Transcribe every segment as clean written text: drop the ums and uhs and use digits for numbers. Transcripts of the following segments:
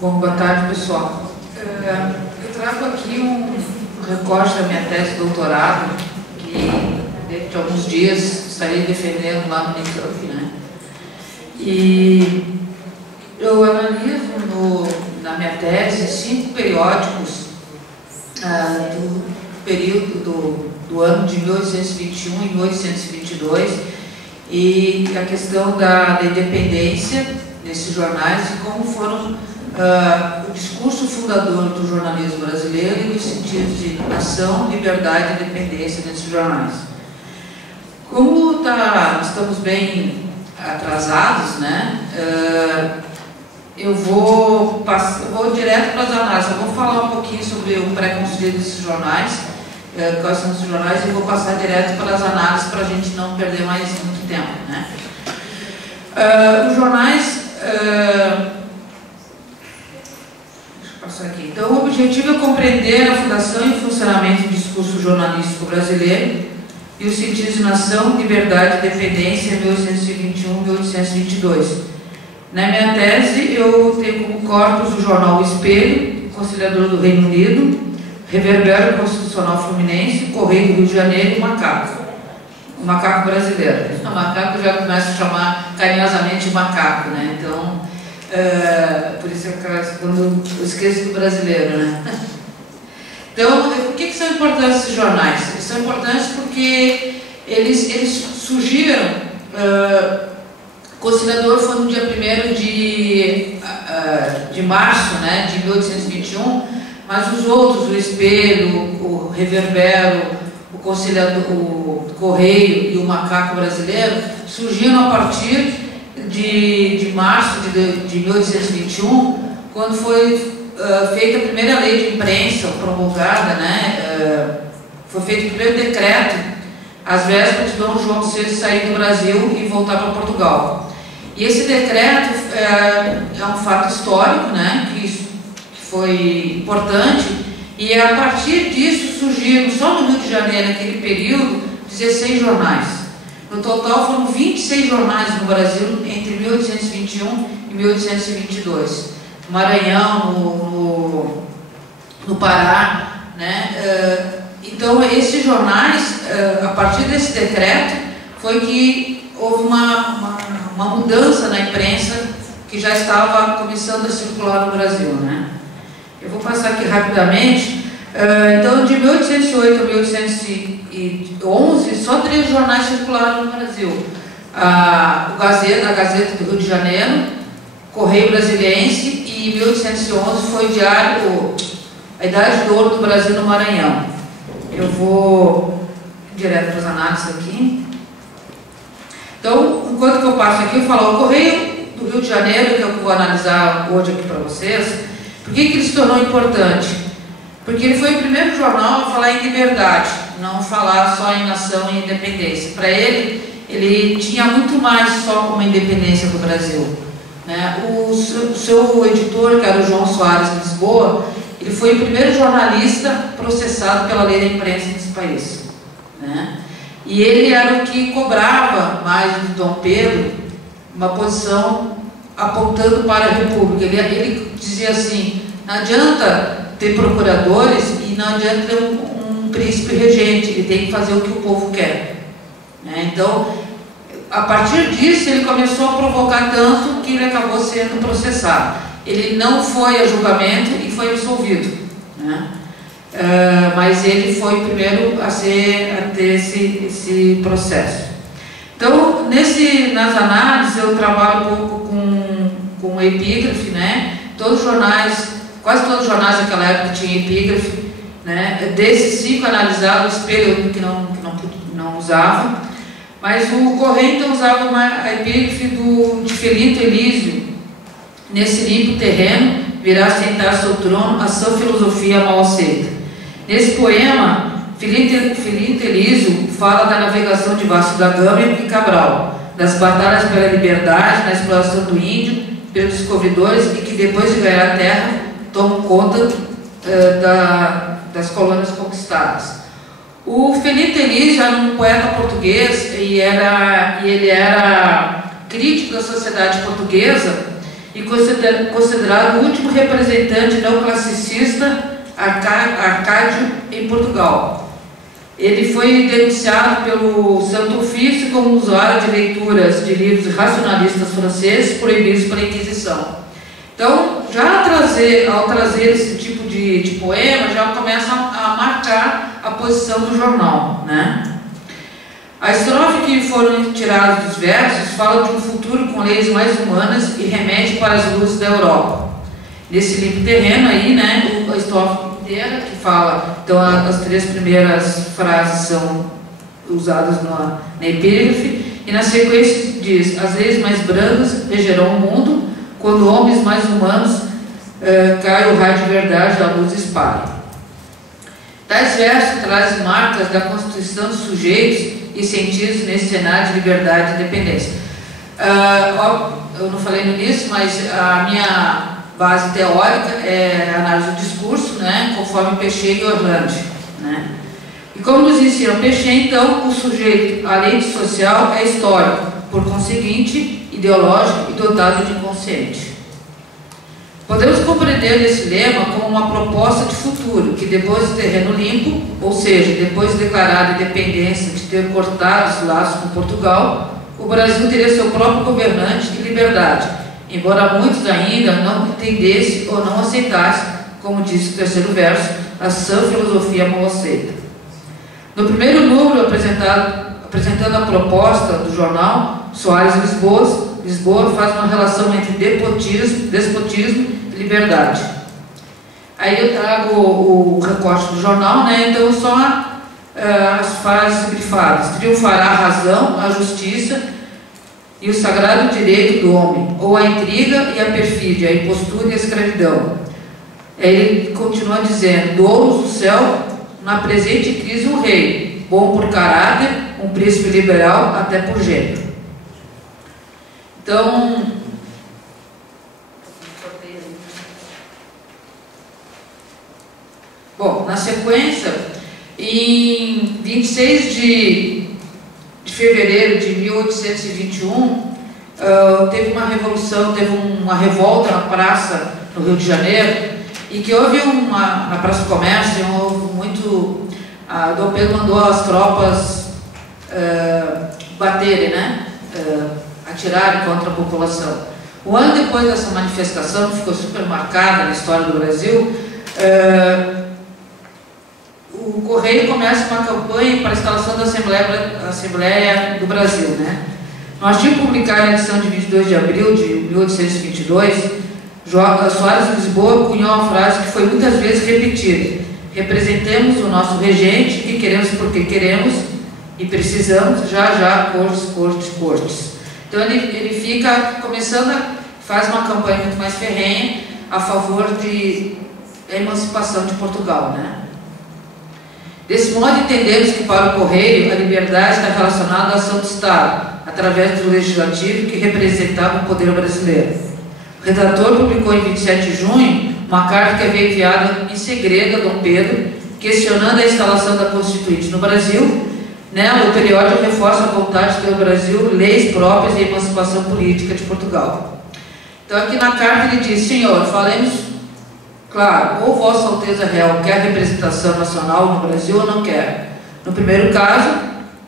Bom, boa tarde, pessoal. Eu trago aqui um recorte da minha tese de doutorado, que dentro de alguns dias estarei defendendo lá no Unicamp, né? E eu analiso na minha tese 5 periódicos do período do ano de 1821 e 1822 e a questão da independência desses jornais e como foram o discurso fundador do jornalismo brasileiro e os sentidos de nação, liberdade e independência desses jornais. Como estamos bem atrasados, né? Eu vou direto para as análises. Eu vou falar um pouquinho sobre o pré-conceito desses jornais, quais são os jornais, e vou passar direto para as análises para a gente não perder mais muito tempo, né? Os jornais... Aqui. Então, o objetivo é compreender a fundação e funcionamento do discurso jornalístico brasileiro e os sentidos de nação, liberdade e independência em 1821 e 1822. Na minha tese, eu tenho como corpus o jornal O Espelho, Conciliador do Reino Unido, Reverbero Constitucional Fluminense, Correio do Rio de Janeiro e o Macaco. O Macaco brasileiro. O Macaco eu já começo a chamar carinhosamente de macaco, né? Então, por isso quando eu esqueço do brasileiro, né? Então, por que são importantes esses jornais? Eles são importantes porque eles surgiram. Conciliador foi no dia 1º de março, né, de 1821, mas os outros, o Espelho, o Reverbero, o Conciliador, o Correio e o Macaco brasileiro surgiram a partir de março de 1821, quando foi feita a primeira lei de imprensa promulgada, né? Foi feito o primeiro decreto às vésperas de Dom João VI sair do Brasil e voltar para Portugal. E esse decreto é um fato histórico, né? Que foi importante, e a partir disso surgiram, só no Rio de Janeiro, naquele período, 16 jornais. No total foram 26 jornais no Brasil entre 1821 e 1822. No Maranhão, no Pará, né? Então, esses jornais, a partir desse decreto, foi que houve uma mudança na imprensa que já estava começando a circular no Brasil, né? Eu vou passar aqui rapidamente. Então, de 1808 a 1811, só 3 jornais circularam no Brasil. A Gazeta do Rio de Janeiro, Correio Brasiliense, e em 1811 foi o diário A Idade do Ouro do Brasil no Maranhão. Eu vou direto para as análises aqui. Então, enquanto que eu passo aqui, eu falo o Correio do Rio de Janeiro, que é o que eu vou analisar hoje aqui para vocês. Por que ele se tornou importante? Porque ele foi o primeiro jornal a falar em liberdade, não falar só em nação e independência. Para ele tinha muito mais só uma independência do Brasil, né? O seu editor, que era o João Soares de Lisboa, ele foi o primeiro jornalista processado pela lei da imprensa nesse país, né? E ele era o que cobrava mais do Dom Pedro uma posição apontando para a República. Ele dizia assim: não adianta ter procuradores e não adianta ter um príncipe regente, ele tem que fazer o que o povo quer, né? Então, a partir disso, ele começou a provocar tanto que ele acabou sendo processado. Ele não foi a julgamento e foi absolvido, né? Mas ele foi o primeiro a ter esse processo. Então, nas análises, eu trabalho um pouco com epígrafe, né? Quase todos os jornais daquela época tinham epígrafe, né? Desses 5 analisados, o Espelho que não usava, mas o Correio então usava a epígrafe de Felito Elísio: nesse limpo terreno virá sentar seu trono a sua filosofia mal aceita. Nesse poema, Felito Elísio fala da navegação de Vasco da Gama e Cabral, das batalhas pela liberdade, na exploração do índio pelos descobridores e que depois de ganhar a terra tomam conta das colônias conquistadas. O Felito Elísio era um poeta português e ele era crítico da sociedade portuguesa e considerado o último representante neoclassicista arcádio em Portugal. Ele foi denunciado pelo Santo Ofício como usuário de leituras de livros racionalistas franceses proibidos pela Inquisição. Então, ao trazer esse tipo de poema, já começa a marcar a posição do jornal, né? A estrofe que foram tiradas dos versos fala de um futuro com leis mais humanas e remete para as luzes da Europa. Nesse limpo terreno aí, né, a estrofe inteira que fala, então as 3 primeiras frases são usadas na epígrafe, e na sequência diz: as leis mais brandas regerão o mundo, quando homens mais humanos cai o raio de verdade da luz espalha. Tais versos trazem marcas da constituição dos sujeitos e sentidos nesse cenário de liberdade e independência. Eu não falei no início, mas a minha base teórica é a análise do discurso, né, conforme Pechet e Orlandi, né? E como nos ensina Pechet, então, o sujeito, além de social, é histórico, por conseguinte, ideológico e dotado de inconsciente. Podemos compreender esse lema como uma proposta de futuro, que depois do terreno limpo, ou seja, depois de declarar a independência, de ter cortado os laços com Portugal, o Brasil teria seu próprio governante e liberdade, embora muitos ainda não entendessem ou não aceitassem, como diz o terceiro verso, a sã filosofia mal aceita. No primeiro número apresentando a proposta do jornal, Soares Lisboa faz uma relação entre despotismo e liberdade. Aí eu trago o recorte do jornal, né? Então só as frases grifadas: triunfará a razão, a justiça e o sagrado direito do homem, ou a intriga e a perfídia, a impostura e a escravidão. Aí ele continua dizendo: dou-nos do céu, na presente crise, um rei, bom por caráter, um príncipe liberal, até por gênero. Então, bom, na sequência, em 26 de fevereiro de 1821, teve uma revolução, teve uma revolta na praça no Rio de Janeiro, e que houve na Praça do Comércio, houve muito... Dom Pedro mandou as tropas baterem, né? Atirarem contra a população. Um ano depois dessa manifestação, que ficou super marcada na história do Brasil, o Correio começa uma campanha para a instalação da Assembleia do Brasil, né? No artigo publicado na edição de 22 de abril de 1822, Soares Lisboa cunhou uma frase que foi muitas vezes repetida: representemos o nosso regente e queremos porque queremos e precisamos, já, cortes. Então ele fica faz uma campanha muito mais ferrenha a favor da emancipação de Portugal, né? Desse modo, entendemos que para o Correio a liberdade está relacionada à ação do Estado, através do Legislativo que representava o poder brasileiro. O redator publicou em 27 de junho uma carta que havia enviada em segredo a Dom Pedro, questionando a instalação da Constituinte no Brasil. Nela, o periódico reforça a vontade de ter o Brasil leis próprias e emancipação política de Portugal. Então, aqui na carta ele diz: senhor, falemos claro, ou Vossa Alteza Real quer representação nacional no Brasil ou não quer. No primeiro caso,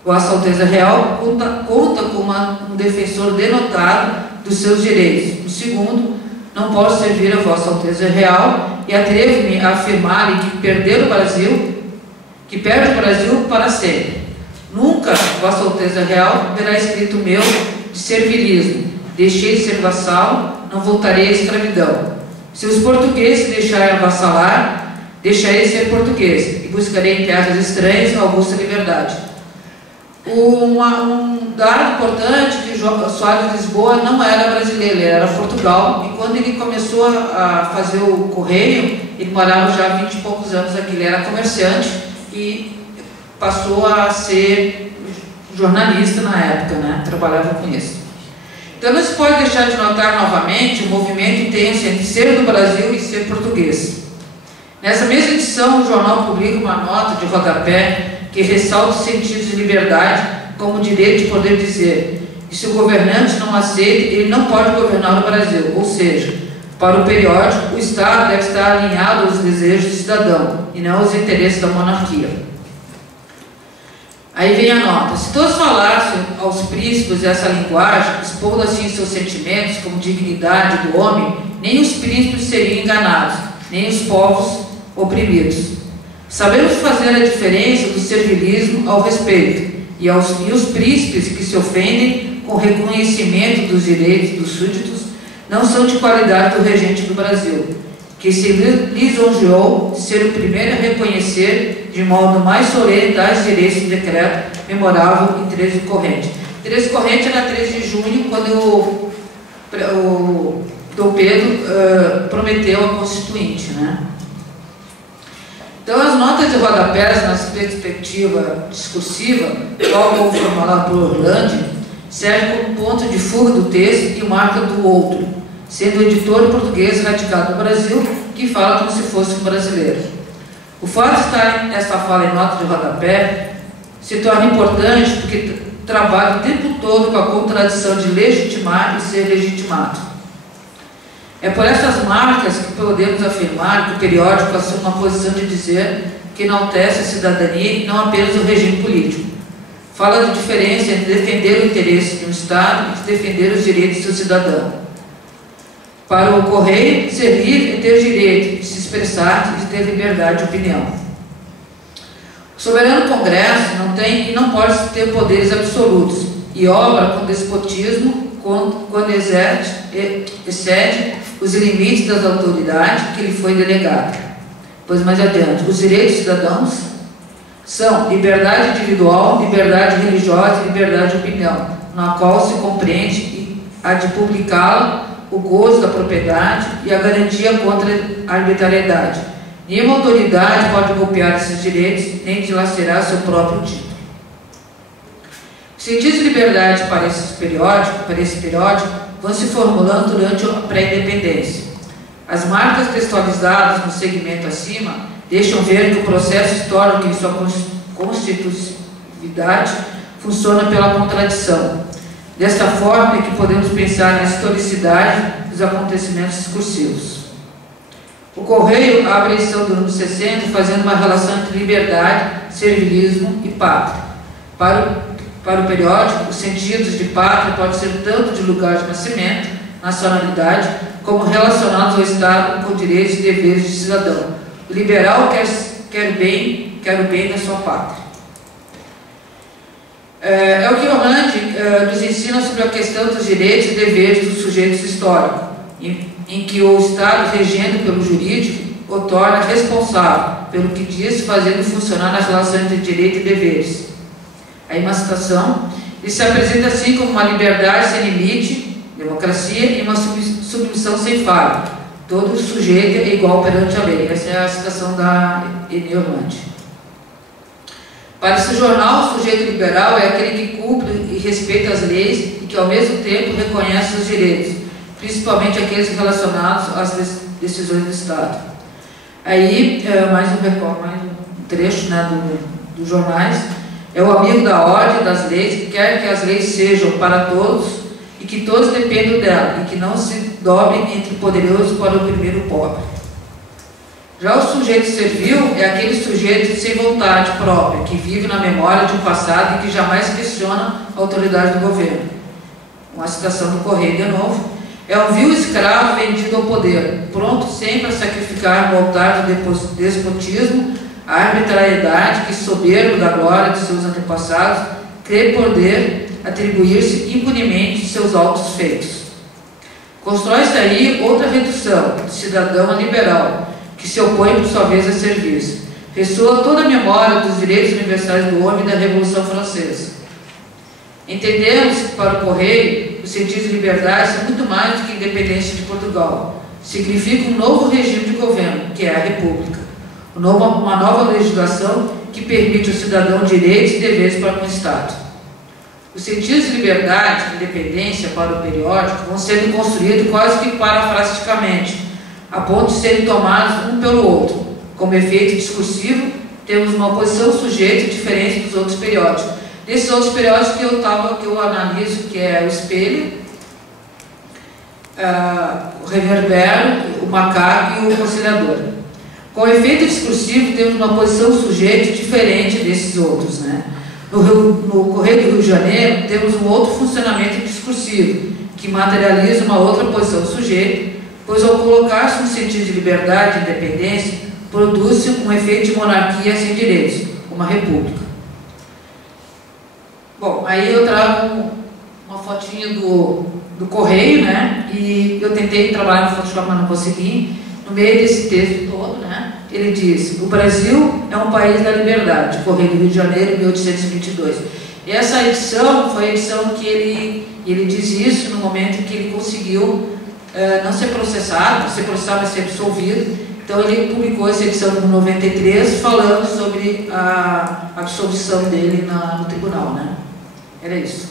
Vossa Alteza Real conta com um defensor denotado dos seus direitos. No segundo, não posso servir a Vossa Alteza Real e atrevo-me a afirmar que perde o Brasil para sempre. Nunca, Vossa Alteza Real, verá escrito meu de servilismo. Deixei de ser vassalo, não voltarei à escravidão. Se os portugueses me deixarem avassalar, deixarei de ser português e buscarei em terras estranhas a augusta liberdade. Um dado importante que Soares Lisboa não era brasileiro, ele era Portugal, e quando ele começou a fazer o Correio, ele morava já há 20 e poucos anos aqui, ele era comerciante e passou a ser jornalista na época, né? Trabalhava com isso. Então não se pode deixar de notar novamente o movimento intenso entre ser do Brasil e ser português. Nessa mesma edição, o jornal publica uma nota de rodapé que ressalta os sentidos de liberdade como o direito de poder dizer: e se o governante não aceita, ele não pode governar o Brasil. Ou seja, para o periódico, o Estado deve estar alinhado aos desejos do cidadão e não aos interesses da monarquia. Aí vem a nota. Se todos falassem aos príncipes essa linguagem, expondo assim seus sentimentos como dignidade do homem, nem os príncipes seriam enganados, nem os povos oprimidos. Sabemos fazer a diferença do servilismo ao respeito, e os príncipes que se ofendem com o reconhecimento dos direitos dos súditos não são de qualidade do regente do Brasil, que se lisonjeou de ser o primeiro a reconhecer de modo mais solene tais direitos em decreto memorável em 13 corrente. 13 corrente era 13 de junho, quando o Dom Pedro prometeu a Constituinte, né? Então, as notas de rodapé na perspectiva discursiva, tal como formulado por Orlandi, servem como ponto de fuga do texto e marca do outro, sendo o editor português radicado no Brasil, que fala como se fosse um brasileiro. O fato de estar essa fala em nota de rodapé se torna importante porque trabalha o tempo todo com a contradição de legitimar e ser legitimado. É por essas marcas que podemos afirmar que o periódico assume uma posição de dizer que enaltece a cidadania e não apenas o regime político. Fala de diferença entre defender o interesse de um Estado e defender os direitos do seu cidadão. Para o Correio, ser livre é ter direito de se expressar e de ter liberdade de opinião. O soberano Congresso não tem e não pode ter poderes absolutos e obra com despotismo quando excede os limites das autoridades que lhe foi delegado. Pois mais adiante, os direitos dos cidadãos são liberdade individual, liberdade religiosa e liberdade de opinião, na qual se compreende a de publicá-la, o gozo da propriedade e a garantia contra a arbitrariedade. Nenhuma autoridade pode golpear esses direitos, nem dilacerar seu próprio título. Os sentidos de liberdade para esse periódico vão se formulando durante a pré-independência. As marcas textualizadas no segmento acima deixam ver que o processo histórico em sua constitutividade funciona pela contradição. Desta forma é que podemos pensar na historicidade dos acontecimentos discursivos. O Correio abre a edição do número 60 fazendo uma relação entre liberdade, servilismo e pátria. Para o periódico, os sentidos de pátria podem ser tanto de lugar de nascimento, nacionalidade, como relacionados ao Estado com direitos e deveres de cidadão. O liberal quer o bem da sua pátria. É o que Orlandi nos ensina sobre a questão dos direitos e deveres dos sujeitos históricos, em que o Estado, regendo pelo jurídico, o torna responsável pelo que diz, fazendo funcionar a relação entre direito e deveres. Aí uma citação: ele se apresenta assim como uma liberdade sem limite, democracia e uma submissão sem falha. Todo sujeito é igual perante a lei. Essa é a citação da Eni Orlandi. Para esse jornal, o sujeito liberal é aquele que cumpre e respeita as leis e que, ao mesmo tempo, reconhece os direitos, principalmente aqueles relacionados às decisões do Estado. Aí, mais um trecho, né, dos jornais. É o amigo da ordem das leis, que quer que as leis sejam para todos e que todos dependam dela, e que não se dobrem entre poderosos para oprimir o pobre. Já o sujeito servil é aquele sujeito sem vontade própria, que vive na memória de um passado e que jamais questiona a autoridade do governo. Uma citação do Correio de novo. É um vil escravo vendido ao poder, pronto sempre a sacrificar no altar do despotismo a arbitrariedade que, soberbo da glória de seus antepassados, crê poder atribuir-se impunemente seus altos feitos. Constrói-se aí outra redução de cidadão a liberal, que se opõe por sua vez a serviço. Ressoa toda a memória dos direitos universais do homem da Revolução Francesa. Entendemos que para o Correio, o sentido de liberdade é muito mais do que a independência de Portugal. Significa um novo regime de governo, que é a República. Uma nova legislação que permite ao cidadão direitos e deveres para com o Estado. Os sentidos de liberdade e independência para o periódico vão sendo construídos quase que parafrasticamente, a ponto de serem tomados um pelo outro. Como efeito discursivo, temos uma oposição sujeita diferente dos outros periódicos. Esses outros periódicos que eu analiso, que é o Espelho, o Reverbero, o Macaco e o Conciliador. Com o efeito discursivo, temos uma posição sujeito diferente desses outros, né? No Correio do Rio de Janeiro, temos um outro funcionamento discursivo, que materializa uma outra posição do sujeito, pois ao colocar-se no sentido de liberdade e independência, produz-se um efeito de monarquia sem direitos, uma república. Bom, aí eu trago uma fotinha do Correio, né? E eu tentei trabalhar no Photoshop, mas não consegui. No meio desse texto todo, né? Ele diz: o Brasil é um país da liberdade, Correio do Rio de Janeiro, 1822. E essa edição foi a edição que ele diz isso no momento em que ele conseguiu não ser processado, mas ser absolvido. Então ele publicou essa edição no 93, falando sobre a absolvição dele no tribunal, né? Era isso.